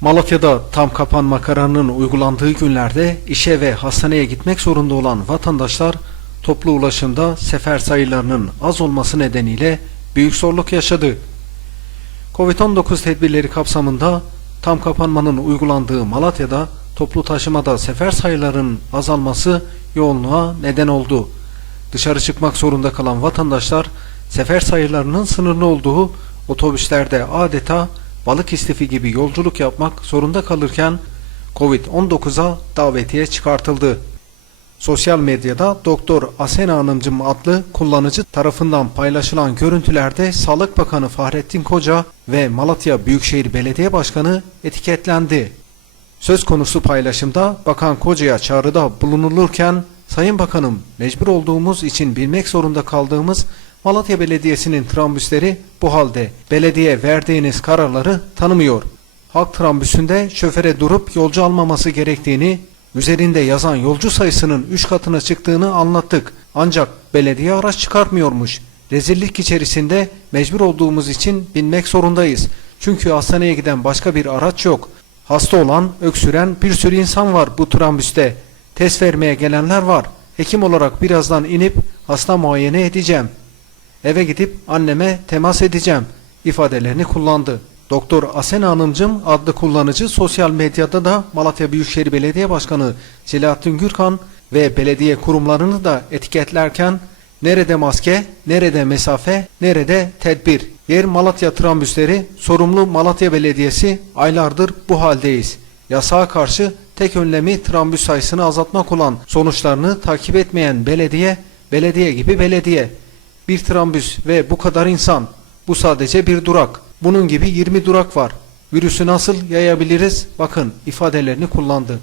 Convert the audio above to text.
Malatya'da tam kapanma kararının uygulandığı günlerde işe ve hastaneye gitmek zorunda olan vatandaşlar toplu ulaşımda sefer sayılarının az olması nedeniyle büyük zorluk yaşadı. Covid-19 tedbirleri kapsamında tam kapanmanın uygulandığı Malatya'da toplu taşımada sefer sayılarının azalması yoğunluğa neden oldu. Dışarı çıkmak zorunda kalan vatandaşlar sefer sayılarının sınırlı olduğu otobüslerde adeta balık istifi gibi yolculuk yapmak zorunda kalırken Covid-19'a davetiye çıkartıldı. Sosyal medyada Doktor Asena Hanımcım adlı kullanıcı tarafından paylaşılan görüntülerde Sağlık Bakanı Fahrettin Koca ve Malatya Büyükşehir Belediye Başkanı etiketlendi. Söz konusu paylaşımda Bakan Koca'ya çağrıda bulunulurken Sayın Bakanım mecbur olduğumuz için bilmek zorunda kaldığımız Malatya Belediyesi'nin trambüsleri bu halde belediye verdiğiniz kararları tanımıyor. Halk trambüsünde şoföre durup yolcu almaması gerektiğini, üzerinde yazan yolcu sayısının 3 katına çıktığını anlattık. Ancak belediye araç çıkartmıyormuş. Rezillik içerisinde mecbur olduğumuz için binmek zorundayız. Çünkü hastaneye giden başka bir araç yok. Hasta olan, öksüren bir sürü insan var bu trambüste. Test vermeye gelenler var. Hekim olarak birazdan inip hasta muayene edeceğim. Eve gidip anneme temas edeceğim ifadelerini kullandı. Doktor Asena Hanımcım adlı kullanıcı sosyal medyada da Malatya Büyükşehir Belediye Başkanı Selahattin Gürkan ve belediye kurumlarını da etiketlerken nerede maske, nerede mesafe, nerede tedbir? Yer Malatya trambüsleri, sorumlu Malatya Belediyesi aylardır bu haldeyiz. Yasağa karşı tek önlemi trambüs sayısını azaltmak olan sonuçlarını takip etmeyen belediye, belediye gibi belediye. Bir trambüs ve bu kadar insan. Bu sadece bir durak. Bunun gibi 20 durak var. Virüsü nasıl yayabiliriz? Bakın ifadelerini kullandı.